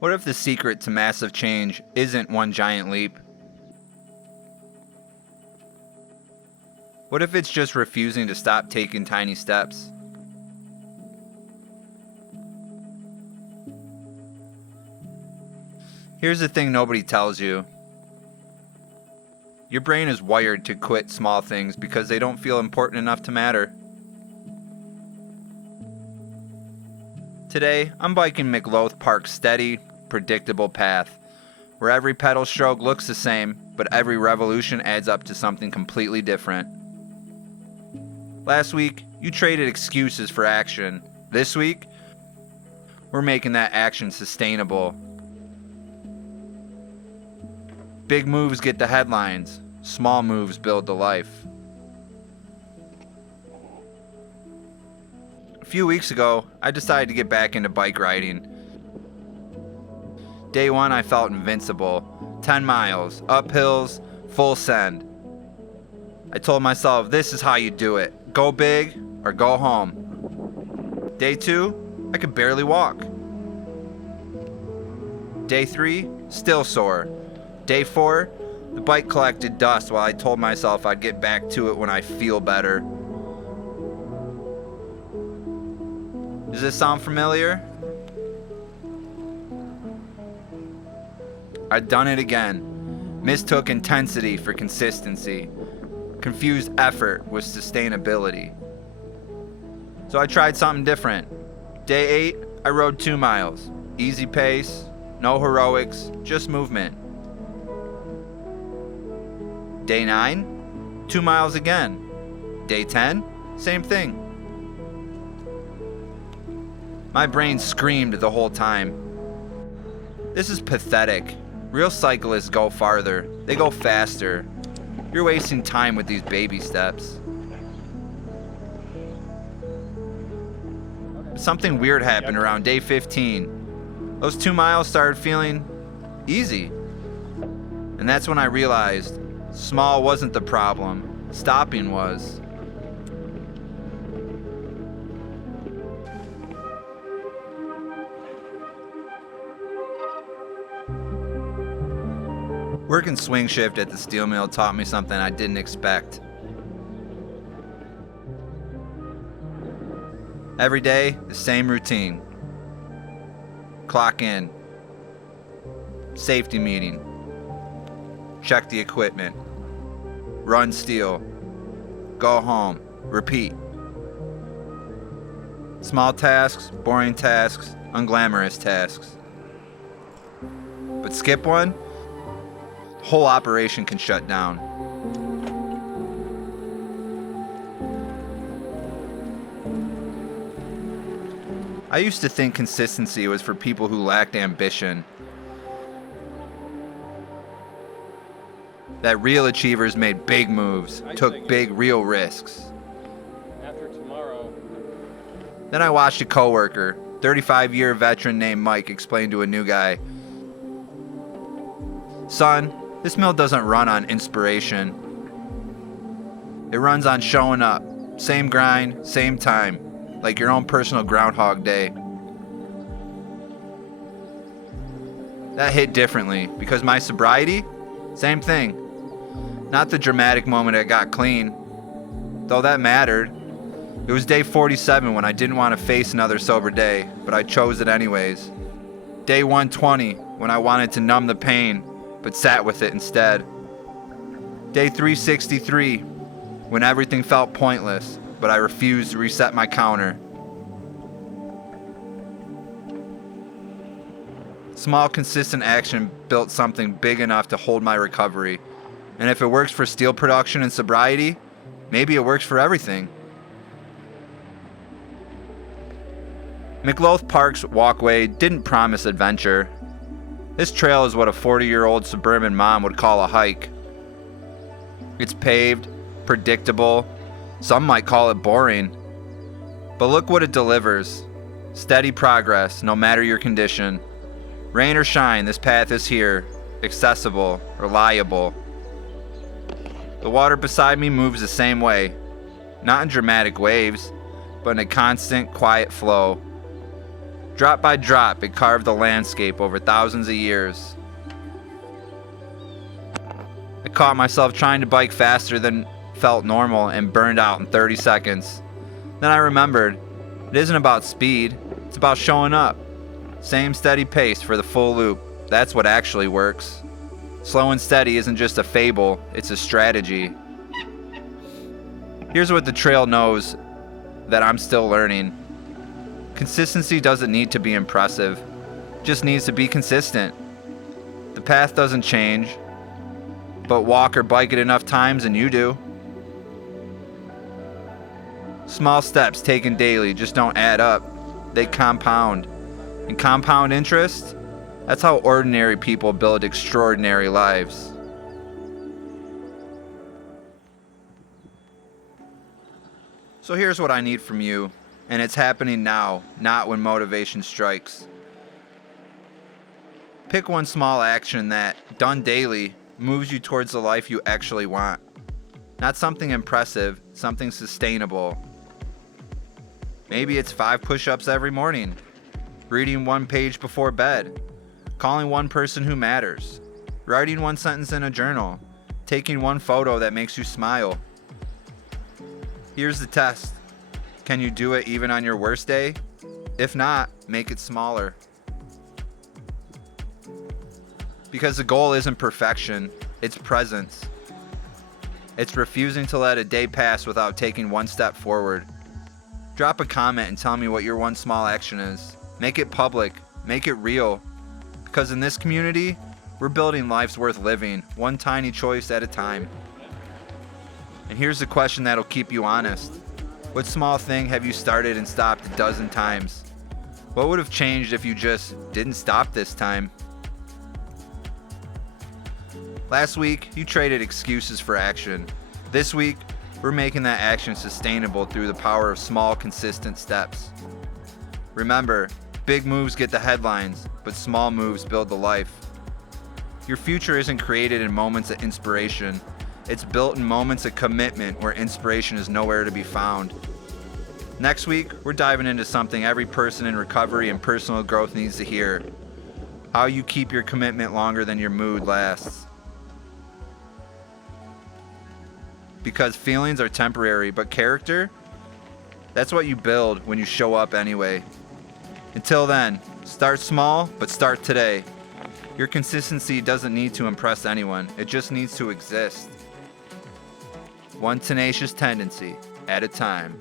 What if the secret to massive change isn't one giant leap? What if it's just refusing to stop taking tiny steps? Here's the thing nobody tells you. Your brain is wired to quit small things because they don't feel important enough to matter. Today, I'm biking McLouth Park's steady, predictable path, where every pedal stroke looks the same, but every revolution adds up to something completely different. Last week, you traded excuses for action. This week, we're making that action sustainable. Big moves get the headlines. Small moves build the life. A few weeks ago, I decided to get back into bike riding. Day one, I felt invincible. 10 miles, up hills, full send. I told myself, this is how you do it. Go big or go home. Day two, I could barely walk. Day three, still sore. Day four, the bike collected dust while I told myself I'd get back to it when I feel better. Does this sound familiar? I'd done it again. Mistook intensity for consistency. Confused effort with sustainability. So I tried something different. Day 8, I rode 2 miles. Easy pace, no heroics, just movement. Day 9, 2 miles again. Day 10, same thing. My brain screamed the whole time. This is pathetic. Real cyclists go farther. They go faster. You're wasting time with these baby steps. Something weird happened around day 15. Those 2 miles started feeling easy. And that's when I realized small wasn't the problem. Stopping was. Working swing shift at the steel mill taught me something I didn't expect. Every day, the same routine. Clock in. Safety meeting. Check the equipment. Run steel. Go home. Repeat. Small tasks, boring tasks, unglamorous tasks. But skip one, the whole operation can shut down. I used to think consistency was for people who lacked ambition. That real achievers made big moves, took big real risks. After tomorrow. Then I watched a coworker, 35-year veteran named Mike, explain to a new guy, "Son, this mill doesn't run on inspiration. It runs on showing up. Same grind, same time. Like your own personal Groundhog Day." That hit differently because my sobriety, same thing. Not the dramatic moment I got clean, though that mattered. It was day 47 when I didn't want to face another sober day, but I chose it anyways. Day 120 when I wanted to numb the pain, but sat with it instead. Day 363 when everything felt pointless, but I refused to reset my counter. Small, consistent action built something big enough to hold my recovery. And if it works for steel production and sobriety, maybe it works for everything. McLouth Park's walkway didn't promise adventure. This trail is what a 40-year-old suburban mom would call a hike. It's paved, predictable, some might call it boring. But look what it delivers. Steady progress, no matter your condition. Rain or shine, this path is here. Accessible, reliable. The water beside me moves the same way. Not in dramatic waves, but in a constant, quiet flow. Drop by drop, it carved the landscape over thousands of years. I caught myself trying to bike faster than felt normal and burned out in 30 seconds. Then I remembered, it isn't about speed, it's about showing up. Same steady pace for the full loop. That's what actually works. Slow and steady isn't just a fable, it's a strategy. Here's what the trail knows that I'm still learning. Consistency doesn't need to be impressive, it just needs to be consistent. The path doesn't change, but walk or bike it enough times and you do. Small steps taken daily just don't add up, they compound. And compound interest, that's how ordinary people build extraordinary lives. So here's what I need from you, and it's happening now, not when motivation strikes. Pick one small action that, done daily, moves you towards the life you actually want. Not something impressive, something sustainable. Maybe it's 5 push-ups every morning, reading 1 page before bed, calling 1 person who matters, writing 1 sentence in a journal, taking 1 photo that makes you smile. Here's the test. Can you do it even on your worst day? If not, make it smaller. Because the goal isn't perfection, it's presence. It's refusing to let a day pass without taking 1 step forward. Drop a comment and tell me what your 1 small action is. Make it public, make it real. Because in this community, we're building lives worth living, 1 tiny choice at a time. And here's the question that'll keep you honest. What small thing have you started and stopped a dozen times? What would have changed if you just didn't stop this time? Last week, you traded excuses for action. This week, we're making that action sustainable through the power of small, consistent steps. Remember, big moves get the headlines, but small moves build the life. Your future isn't created in moments of inspiration. It's built in moments of commitment where inspiration is nowhere to be found. Next week, we're diving into something every person in recovery and personal growth needs to hear. How you keep your commitment longer than your mood lasts. Because feelings are temporary, but character, that's what you build when you show up anyway. Until then, start small, but start today. Your consistency doesn't need to impress anyone, it just needs to exist. 1 tenacious tendency at a time.